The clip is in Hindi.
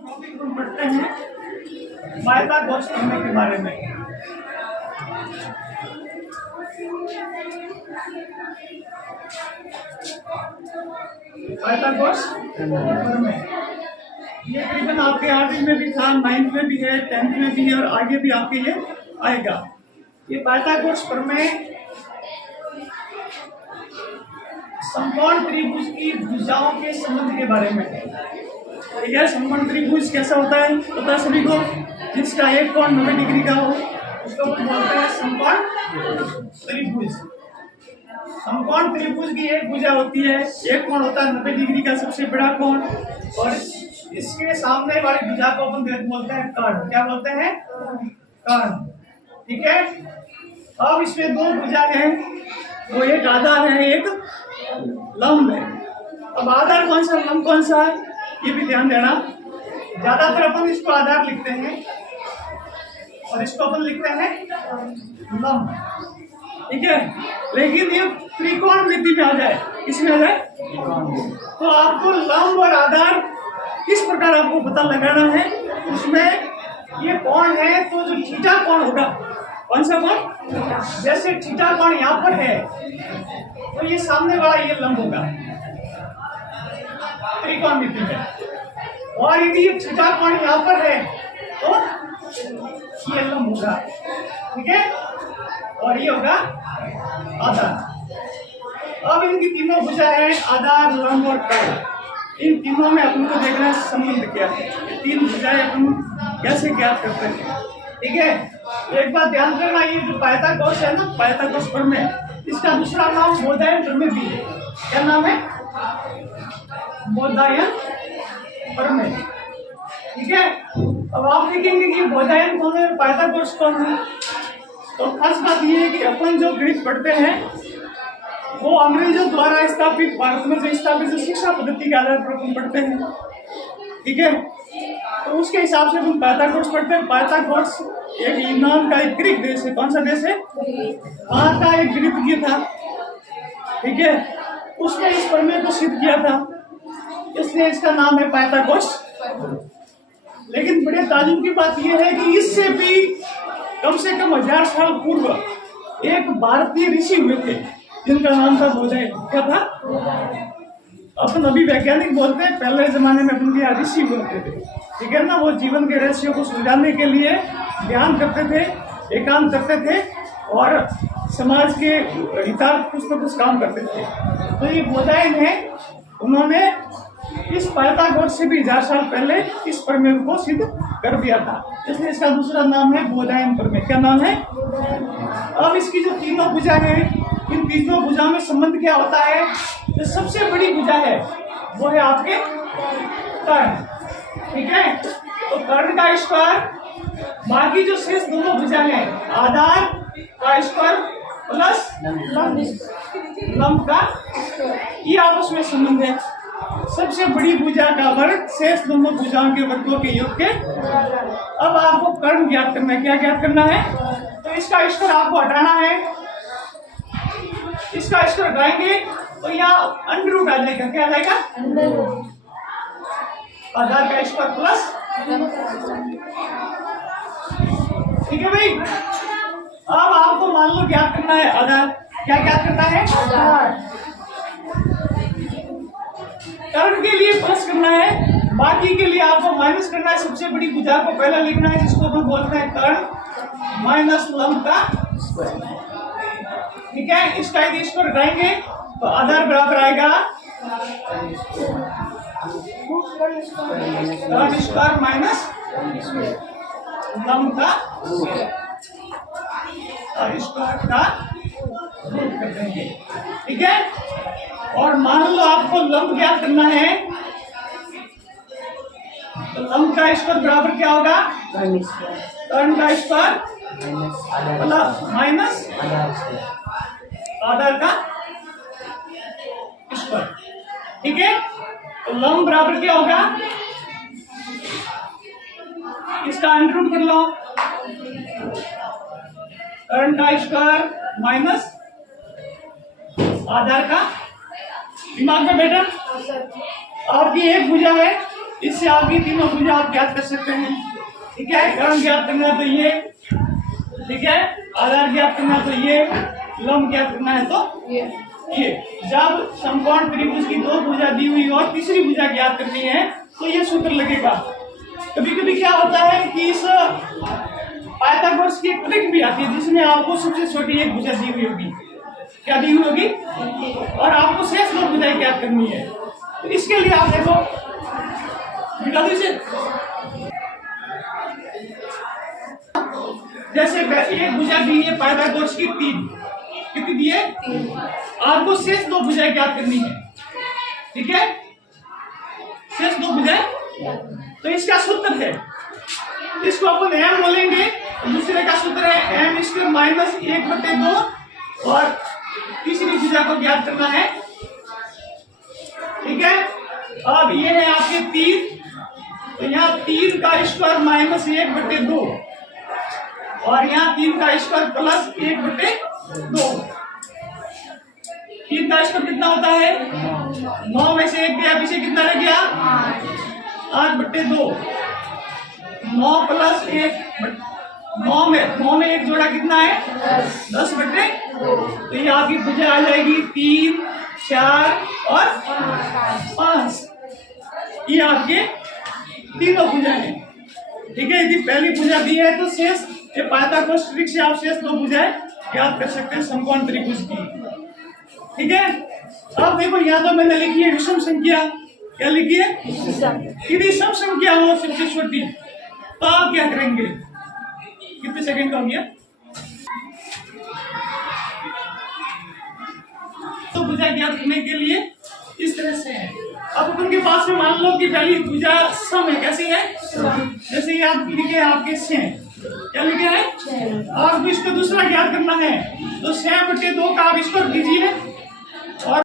टॉपिक हम पढ़ते हैं पाइथागोरस प्रमेय के बारे में। पाइथागोरस प्रमेय ये तकरीबन आपके 8वीं में भी था, 9th में भी है, 10th में भी है और आगे भी आपके ये आएगा। ये पाइथागोरस प्रमेय समकोण त्रिभुज की भुजाओं के संबंध के बारे में। ठीक है, समकोण त्रिभुज कैसा होता है पता है सभी को? जिसका एक कोण 90 डिग्री का हो उसको बोलते हैं समकोण त्रिभुज। समकोण त्रिभुज की एक भुजा होती है, एक कोण होता है 90 डिग्री का सबसे बड़ा कोण, और इसके सामने वाली भुजा को अपन बोलते हैं कर्ण। क्या बोलते हैं? कर्ण। ठीक है, अब इसमें दो भुजा है, वो एक आधार है एक लंब है। अब आधार कौन सा लंब कौन सा है ये भी ध्यान देना। ज्यादातर अपन इसको आधार लिखते हैं और इसको अपन लिखते हैं लंब। ठीक है, लेकिन ये त्रिकोणमिति में आ जाए, किसमें आ जाए? तो आपको लंब और आधार किस प्रकार आपको पता लगाना है। उसमें ये कोण है तो जो थीटा कोण होगा, कौन सा कोण? जैसे थीटा कोण यहाँ पर है तो ये सामने वाला ये लंब होगा त्रिकोणमिति में, और यदि ये थीटा कोण यहाँ पर है तो ये लंब होगा। ठीक है, और ये होगा आधार। अब इनकी तीनों भुजा है, आधार, लंब और कर्ण। इन तीनों में अपन को देखना है संबंध क्या है, तीन भुजाएं अपन कैसे ज्ञात करते हैं। ठीक है, एक बात ध्यान रखना, ये जो पाइथागोरस है ना, पाइथागोरस प्रमेय, इसका दूसरा नाम बोधायन प्रमेय भी है। क्या नाम है? बोधायन प्रमेय। ठीक है, अब आप देखेंगे कि बोधायन कौन है, पाइथागोरस कौन है। तो खास बात ये है कि अपन जो गणित पढ़ते हैं वो अंग्रेजों द्वारा स्थापित, भारत में जो स्थापित जो शिक्षा पद्धति के आधार पर अपन पढ़ते हैं। ठीक है, तो उसके हिसाब से हम पाइथागोरस पढ़ते हैं। पाइथागोरस एक यूनान का एक ग्रीक देश है। कौन सा देश है? वहाँ का एक ग्रीक था। ठीक है, उसने इस प्रमेय को सिद्ध किया था, इसलिए इसका नाम है पाइथागोरस। लेकिन बड़े ताज्जुब की बात यह है कि इससे भी कम से कम 1000 साल पूर्व एक भारतीय ऋषि हुए थे जिनका नाम था बोधायन। क्या था? अपन अभी वैज्ञानिक बोलते हैं, पहले जमाने में अपन के यहाँ ऋषि बोलते थे। ठीक है ना, वो जीवन के रहस्यों को सुलझाने के लिए ध्यान करते थे, एकांत करते थे और समाज के हितार्थ कुछ न कुछ काम करते थे। तो ये बोधायन है, उन्होंने इस पाइथागोरस से भी 1000 साल पहले इस प्रमेय को सिद्ध कर दिया था, इसलिए इसका दूसरा नाम है बोधायन प्रमेय। क्या नाम है? अब इसकी जो तीनों भुजा है, इन तीनों भुजा में संबंध क्या होता है? जो सबसे बड़ी भुजा है वो है आपके कर्ण। ठीक है, तो कर्ण का स्क्वायर, बाकी जो शेष दोनों भुजा है, आधार का स्क्वायर प्लस लंब का, ये आपस में संबंध है। सबसे बड़ी भुजा का वर्ग शेष दोनों भुजाओं के वर्गों के योग के। अब आपको कर्ण ज्ञात करना है। क्या ज्ञात करना है? तो इसका स्क्वायर आपको हटाना है, इसका स्क्वायर हटाएंगे तो यहाँ अंडर रूट आ जाएगा। क्या आ जाएगा? आधार का स्क्वायर प्लस। ठीक है भाई, अब आपको मान लो ज्ञात करना है आधार। क्या ज्ञात करना है? आधार। कर्ण के लिए प्लस करना है, बाकी के लिए आपको माइनस करना है। सबसे बड़ी भुजा को पहले लिखना है, जिसको हम बोलते हैं कर्ण माइनस लंब का स्क्वायर। ठीक है, इसका यदि स्क्वायर हटाएंगे तो आधार बराबर आएगा कर्ण स्क्वायर माइनस लंब का स्क्वायर का रूट कर देंगे। ठीक है, और मान लो आपको लंब ज्ञात करना है, तो लंब का स्क्वायर बराबर क्या होगा? कर्ण का स्क्वायर माइनस आधार का स्क्वायर। ठीक है, तो लंब बराबर क्या होगा? इसका अंडर रूट कर लो, कर्ण का स्क्वायर माइनस आधार का। दिमाग में बैठा? आपकी एक भुजा है इससे आपकी तीनों भुजा आप ज्ञात कर सकते हैं। ठीक है, कर्ण ज्ञात करना है तो ये, ठीक है, आधार ज्ञात करना है तो ये, लंब ज्ञात करना है तो ये। जब समकोण त्रिभुज की दो भुजा दी हुई और तीसरी भुजा ज्ञात करनी है तो ये सूत्र लगेगा। कभी कभी क्या होता है कि इस पाइथागोरस की एक ट्रिक भी आती है जिसमें आपको सबसे छोटी एक भुजा दी हुई होगी। क्या दी हुई होगी? और आपको शेष दो भुजाएं ज्ञात करनी है। तो इसके लिए आप देखो, मिटा दो इसे। जैसे एक भुजा दी है पाइथागोरस की 3, कितनी दी है? आपको शेष दो भुजाएं ज्ञात करनी है। ठीक है, शेष दो भुजाएं। तो इसका सूत्र है, इसको अपन m बोलेंगे। दूसरे का सूत्र है m स्क्वायर माइनस 1/2 और तीसरी भुजा को ज्ञात करना है। ठीक है, अब ये है आपके 3, तो यहाँ 3 का स्क्वायर माइनस 1/2 और यहाँ 3 का स्क्वायर प्लस 1/2। 3 का स्क्वायर कितना होता है? 9 में से 1 गया, पीछे कितना रह गया? 8/2। 9 प्लस 1, 9 में एक जोड़ा कितना है? 10/2। तो ये आपकी भुजा आ जाएगी 3, 4 और 5। ये आपके तीनों भुजा है। ठीक है, यदि पहली भुजा दी है तो शेष ये पाइथागोरस ट्रिक से आप शेष दो भुजाएं ज्ञात कर सकते हैं समकोण त्रिभुज की। ठीक है, अब देखो यहाँ तो मैंने लिखी है विषम संख्या। क्या लिखी है? यदि सम संख्या हो सबसे छोटी तो आप क्या करेंगे? कितने सेकंड का हो गया? तो भुजा ज्ञात करने के लिए इस तरह से है। अब उनके पास में मान लो कि पहली भुजा सम है। कैसी है? जैसे ये आप लिखे आपके 6, क्या लिखे हैं? और इसको दूसरा ज्ञात करना है तो 6/2 का आप स्क्वायर कीजिए।